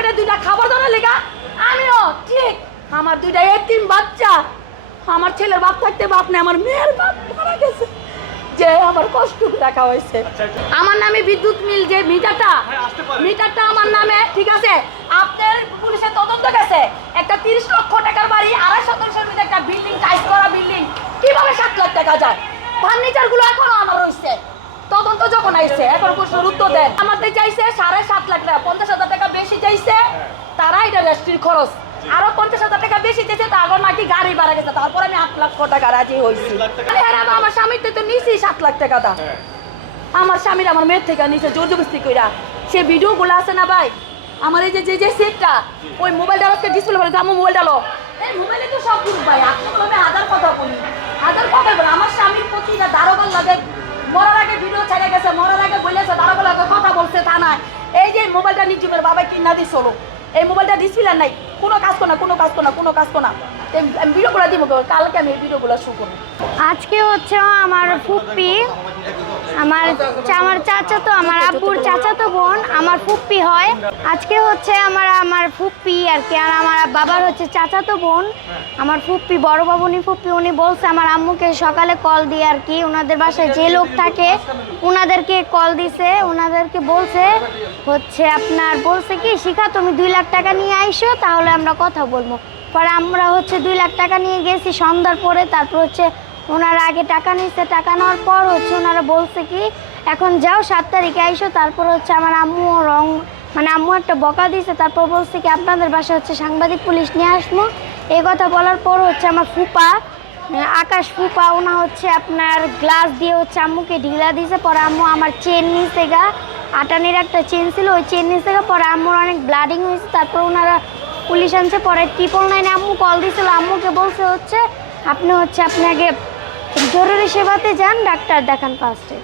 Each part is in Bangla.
পেটে দুইটা খাবার দাবার লেগা। আমিও ঠিক। আমার দুইটা এতিম বাচ্চা। আমার ছেলের বাপ থাকতে বাপ নেই আমার মেয়ের বাপ মারা গেছে। যে আমার কষ্ট দেখা হয়েছে। আমার নামে বিদ্যুৎ মিল যে মিটারটা হ্যাঁ। মিটারটা আমার নামে ঠিক আছে? আপনার পুলিশের তদন্ত গেছে। একটা তিরিশ লক্ষ টাকার বাড়ি আড়াই শতাংশের মধ্যে একটা বিল্ডিং টাইস করা বিল্ডিং। কীভাবে সাত লাখ টাকা যায়? ফার্নিচারগুলো এখনও আমার রয়েছে। তদন্ত যখন আইছে এখন প্রশ্নের উত্তর দেন। আমাদের চাইছে সাড়ে সাত লাখ টাকা পঞ্চাশ হাজার টাকা বেশি চাইছে। তারা খরচ। আরও পঞ্চাশ হাজার টাকা বেশি চাইছে তারপর নাকি গাড়ি বাড়া গেছে। তারপর আমি আট লাখ টাকা রাজি হয়েছি। হ্যাঁ, আমার স্বামীর তো নিছি সাত লাখ টাকা দা। হ্যাঁ। আমার স্বামীর আমার মেয়ের থেকে নিচে জোর জবস্তি কইরা। সে ভিডিওগুলো আছে না ভাই? আমার এই যে যে যে সেটটা ওই মোবাইলটা আজকে ডিসপ্লে করে আমার মোবাইলটা লো। এই মোবাইলে তো সব গ্রুপ ভাই আপনি বলে আমি হাজার কথা বলি। হাজার কথা বলি আমার স্বামীর প্রতি প্রতিটা দারোগান লাগে মরার আগে ভিডিও ছেড়ে গেছে মরার আগে বলেছে দারোগান লাগে কথা বলছে থানায়। এই যে মোবাইলটা নিজুমের বাবা কিনা দিস হলো এই মোবাইলটা ডিসপ্লে নাই। কোনো কাজ করো না, কোনো কাজ করো না, কোনো কাজ করো না। আমি ভিডিওগুলো দিব, কালকে আমি এই ভিডিওগুলো শুরু করব। আজকে হচ্ছে আমার ফুপ্পি আমার আমার চাচা তো, আমার আব্বুর চাচা তো বোন, আমার ফুপ্পি হয়। আজকে হচ্ছে আমার আমার ফুপ্পি আর কি, আর আমার বাবার হচ্ছে চাচা তো বোন। আমার ফুপ্পি, বড় বাবুনি ফুপ্পি, উনি বলছে আমার আম্মুকে সকালে কল দিয়ে আর কি ওনাদের বাসায় যে লোক থাকে ওনাদেরকে কল দিছে ওনাদেরকে বলছে, হচ্ছে আপনার বলছে কি, শিখা, তুমি দুই লাখ টাকা নিয়ে আইসো, তাহলে আমরা কথা বলব। পরে আমরা হচ্ছে দুই লাখ টাকা নিয়ে গেছি, সন্ধ্যার পরে, তারপর হচ্ছে ওনারা আগে টাকা নিচ্ছে টাকা নেওয়ার পর হচ্ছে ওনারা বলছে কি, এখন যাও সাত তারিখে আইসো, তারপর হচ্ছে আমার আম্মু রং মানে আম্মু একটা বকা দিয়েছে তারপর বলছে কি, আপনাদের বাসা হচ্ছে সাংবাদিক পুলিশ নিয়ে আসব। এই কথা বলার পর হচ্ছে আমার ফুপা আকাশ ফুপা, ওনা হচ্ছে আপনার গ্লাস দিয়ে হচ্ছে আম্মুকে ঢিলা দিয়েছে পরে আম্মু আমার চেন নিচে গা, আটানির একটা চেন ছিল, ওই চেন নিচে গা, পরে আম্মুর অনেক ব্লাডিং হয়েছে, তারপর ওনারা পুলিশ আনছে, পরে ট্রিপল নাইনে আম্মু কল দিয়েছিল আম্মুকে বলছে হচ্ছে, আপনি হচ্ছে আপনি আগে জরুরি সেবাতে যান ডাক্তার দেখান ফার্স্টে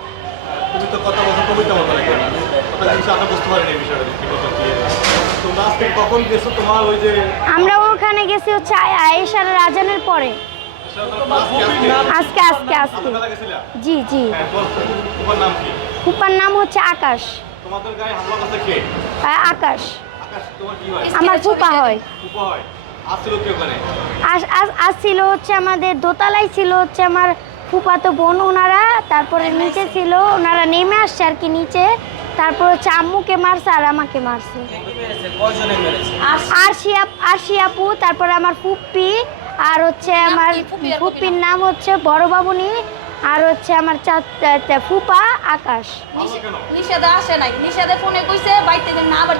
তুমি তো কথা বলছো কবিতা মতো লাগে কথা জিনিস আমরা বুঝতে পারিনি এই বিষয়টা কি কথা কি তোমরা আজকে কখন গেছো তোমার ওই যে আমরা ওখানে গেছি হচ্ছে আয়- আয়েশার রাজানের পরে। আজকে আজকে? আজকে জি জি। হ্যাঁ তোমার নাম কি? ফুপার নাম হচ্ছে আকাশ। তোমাদের গায়ে হামলা করতে কে? আকাশ। আকাশ তোমার কি হয়? আমার ফুপা হয়। হয়? আসছিল হচ্ছে আমাদের দোতলায় ছিল হচ্ছে আমার ফুপাতো বোন ওনারা তারপরে নিচে ছিল ওনারা নেমে আসছে আর কি নিচে তারপর হচ্ছে আম্মুকে মারছে আর আমাকে মারছে। আর শিয়াপ আর শিয়াপু তারপরে আমার ফুপ্পি আর হচ্ছে আমার? ফুপ্পির নাম হচ্ছে বড় বাবুনি আর হচ্ছে আমার ফুপা আকাশ। নিষেধে আসে নাই। নিষেধে ফোনে কইছে বাইতে না আবার